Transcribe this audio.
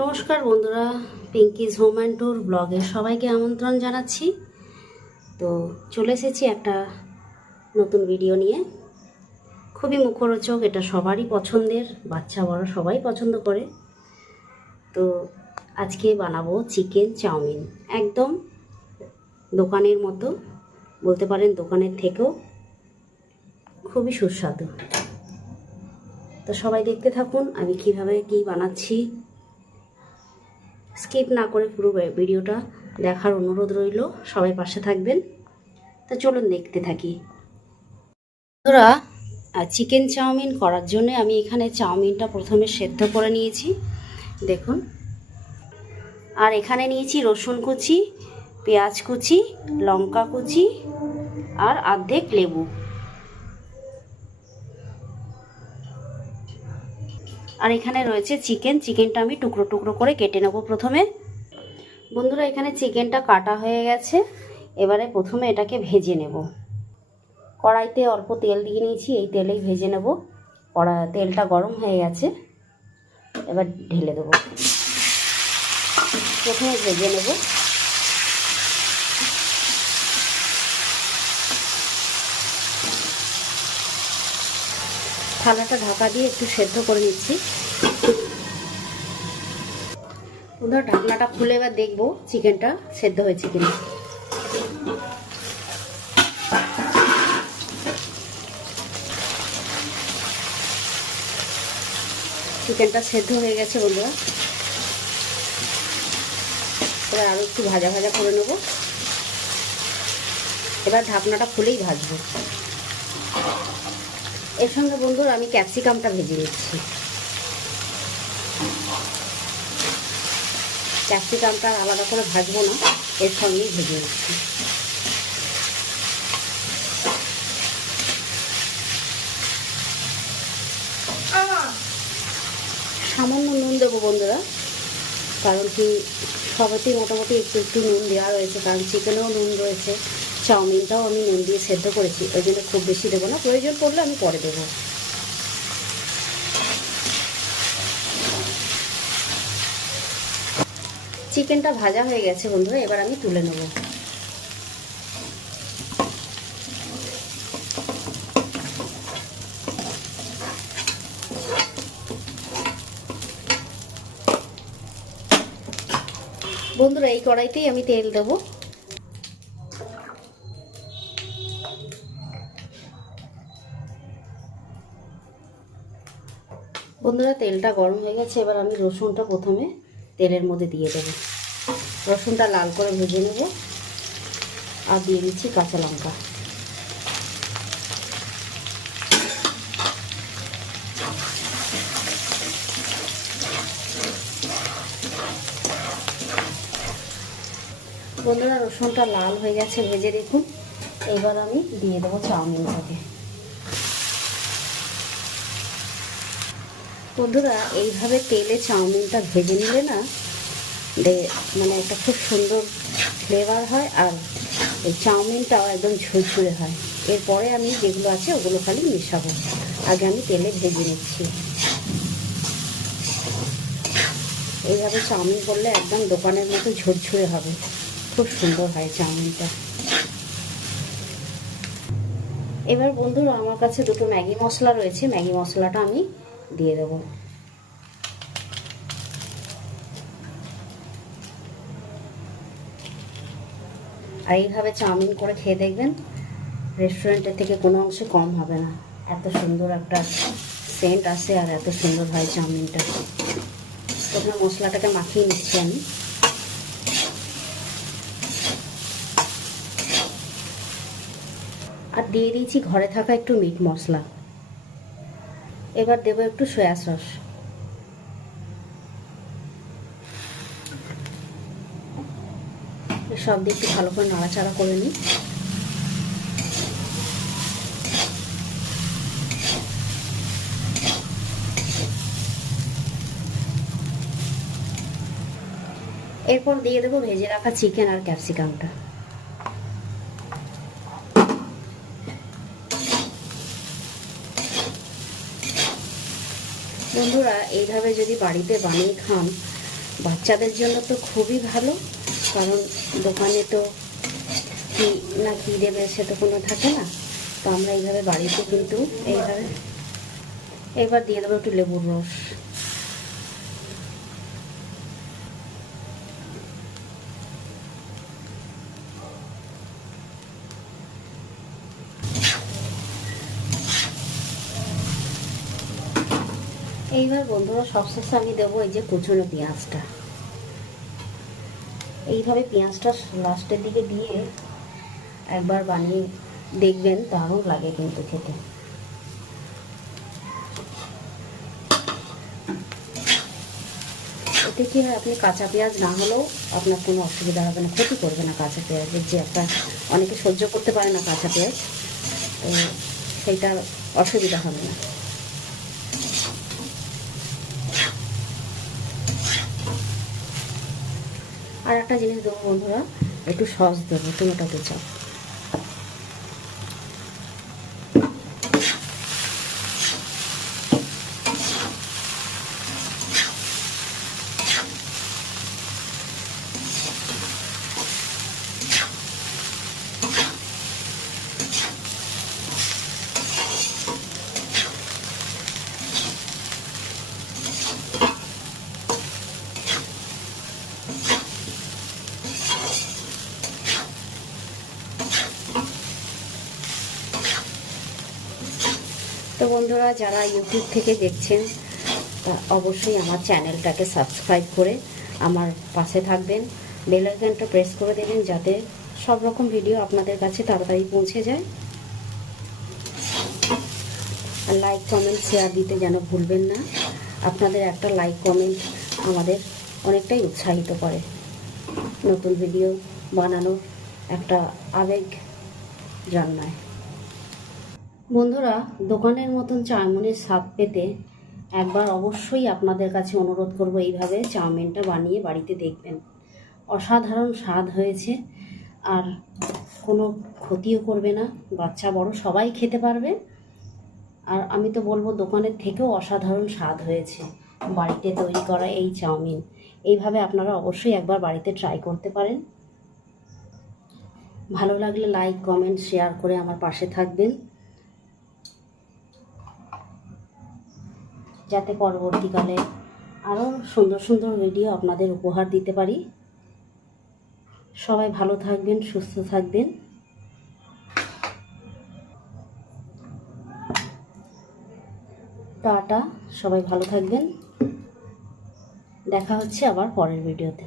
নমস্কার বন্ধুরা পিঙ্কিজ home and tour ব্লগে সবাইকে আমন্ত্রণ জানাচ্ছি। তো চলে এসেছি একটা নতুন ভিডিও নিয়ে। খুবই মুখরোচক, এটা সবারই পছন্দের, বাচ্চা বড় সবাই পছন্দ করে। তো আজকে বানাবো চিকেন চাউমিন। একদম দোকানের মতো, বলতে পারেন দোকানের থেকেও খুবই সুস্বাদু। তো সবাই দেখতে থাকুন, আমি কীভাবে কি বানাচ্ছি। স্কিপ না করে পুরো ভিডিওটা দেখার অনুরোধ রইল। সবাই পাশে থাকবেন। তা চলুন দেখতে থাকি। বন্ধুরা চিকেন চাউমিন করার জন্য আমি এখানে চাউমিনটা প্রথমে সেদ্ধ করে নিয়েছি। দেখুন। আর এখানে নিয়েছি রসুন কুচি, পেঁয়াজ কুচি, লঙ্কা কুচি আর অর্ধেক লেবু। আর এখানে রয়েছে চিকেন। চিকেনটা আমি টুকরো টুকরো করে কেটে নেব প্রথমে। বন্ধুরা, এখানে চিকেনটা কাটা হয়ে গেছে। এবারে প্রথমে এটাকে ভেজে নেব। কড়াইতে অল্প তেল দিয়ে নিয়েছি, এই তেলেই ভেজে নেব। কড়া, তেলটা গরম হয়ে গেছে। এবার ঢেলে দেবো। প্রথমে ভেজে নেব। থালাটা ঢাকা দিয়ে একটু সেদ্ধ করে নিচ্ছি। ধর ঢাকনাটা খুলে এবার দেখব চিকেনটা সেদ্ধ হয়েছে কিনা। চিকেনটা সেদ্ধ হয়ে গেছে বন্ধুরা। এবার আরও একটু ভাজা ভাজা করে নেব। এবার ঢাকনাটা খুলেই ভাজবো। এর সঙ্গে বন্ধুরা আমি ক্যাপসিকামটা ভেজে নিচ্ছি। ক্যাপসিকামটা আলাদা করে ভাজবো না, এর সঙ্গেই ভেজে নিচ্ছি। সামান্য নুন দেবো বন্ধুরা, কারণ কি সবেতেই মোটামুটি একটু একটু নুন দেওয়া রয়েছে, কারণ চিকেনেও নুন রয়েছে। চাউমিনটাও আমি নুন দিয়ে সেদ্ধ করেছি, ওই জন্য খুব বেশি দেবো না, প্রয়োজন পড়লে আমি পরে দেবো। চিকেনটা ভাজা হয়ে গেছে বন্ধুরা, এবার আমি তুলে নেব। বন্ধুরা, এই কড়াইতেই আমি তেল দেবো। বন্ধুরা, তেলটা গরম হয়ে গেছে। এবার আমি রসুনটা প্রথমে তেলের মধ্যে দিয়ে দেবো। রসুনটা লাল করে ভেজে নেব আর দিয়ে দিচ্ছি কাঁচা লঙ্কা। বন্ধুরা, রসুনটা লাল হয়ে গেছে, ভেজে দেখুন। এবার আমি দিয়ে দেবো চাউমিনটাকে। বন্ধুরা, এইভাবে তেলে চাউমিনটা ভেজে নিলে না মানে একটা খুব সুন্দর ফ্লেভার হয় আর এই চাউমিনটাও একদম ঝুরঝুরে হয়। এরপরে আমি যেগুলো আছে ওগুলো খালি মেশাবো। আগে আমি তেলে ভেজে নিচ্ছি। এইভাবে চাউমিন করলে একদম দোকানের মতো ঝুরঝুরে হবে। খুব সুন্দর হয় চাউমিনটা। এবার বন্ধুরা, আমার কাছে দুটো ম্যাগি মশলা রয়েছে। ম্যাগি মশলাটা আমি দিয়ে দেব। আর এইভাবে চাউমিন করে খেয়ে দেখবেন রেস্টুরেন্টের থেকে কোনো অংশে কম হবে না। এত সুন্দর একটা সেন্ট আসে আর এত সুন্দর হয় চাউমিনটা। প্রথমে মশলাটাকে মাখিয়ে নিচ্ছি আমি। আর দিয়ে দিয়েছি ঘরে থাকা একটু মিট মশলা। এবার দেবো একটু সয়া সস। সব দিয়ে একটু ভালো করে নাড়াচাড়া করে নিই। এরপর দিয়ে দেবো ভেজে রাখা চিকেন আর ক্যাপসিকামটা বন্ধুরা, এইভাবে যদি বাড়িতে বানিয়ে খান, বাচ্চাদের জন্য তো খুবই ভালো, কারণ দোকানে তো কী না কী দেবে সে তো কোনো থাকে না। তো আমরা এইভাবে বাড়িতে কিন্তু এইভাবে এবার দিয়ে দেবো একটু লেবুর রস। এইবার বন্ধুরা, সবশেষে আমি দেবো এই যে কুচনো পেঁয়াজটা। এইভাবে পেঁয়াজটা লাস্টের দিকে দিয়ে একবার বানিয়ে দেখবেন, দারুণ লাগে কিন্তু খেতে। এতে কি হয়, আপনি কাঁচা পেঁয়াজ না হলেও আপনার কোনো অসুবিধা হবে না, ক্ষতি করবে না কাঁচা পেঁয়াজের যে একটা, অনেকে সহ্য করতে পারে না কাঁচা পেঁয়াজ, তো সেইটা অসুবিধা হবে না। আর একটা জিনিস দেবো বন্ধুরা একটু সস দেবো টমেটো কেচাপ বন্ধুরা, যারা ইউটিউব থেকে দেখছেন অবশ্যই আমার চ্যানেলটাকে সাবস্ক্রাইব করে আমার পাশে থাকবেন। বেল আইকনটা প্রেস করে দেবেন যাতে সব রকম ভিডিও আপনাদের কাছে তাড়াতাড়ি পৌঁছে যায়। আর লাইক কমেন্ট শেয়ার দিতে যেন ভুলবেন না। আপনাদের একটা লাইক কমেন্ট আমাদের অনেকটাই উৎসাহিত করে। নতুন ভিডিও বানানোর একটা আবেগ জন্মায়। বন্ধুরা, দোকানের মতন চাউমিনের স্বাদ পেতে একবার অবশ্যই আপনাদের কাছে অনুরোধ করব এইভাবে চাউমিনটা বানিয়ে বাড়িতে দেখবেন। অসাধারণ স্বাদ হয়েছে আর কোনো ক্ষতিও করবে না, বাচ্চা বড়, সবাই খেতে পারবে। আর আমি তো বলব, দোকানের থেকেও অসাধারণ স্বাদ হয়েছে বাড়িতে তৈরি করা এই চাউমিন। এইভাবে আপনারা অবশ্যই একবার বাড়িতে ট্রাই করতে পারেন। ভালো লাগলে লাইক কমেন্ট শেয়ার করে আমার পাশে থাকবেন। যাতে পরবর্তীকালে আরও সুন্দর সুন্দর ভিডিও আপনাদের উপহার দিতে পারি। সবাই ভালো থাকবেন, সুস্থ থাকবেন। টাটা, সবাই ভালো থাকবেন। দেখা হচ্ছে আবার পরের ভিডিওতে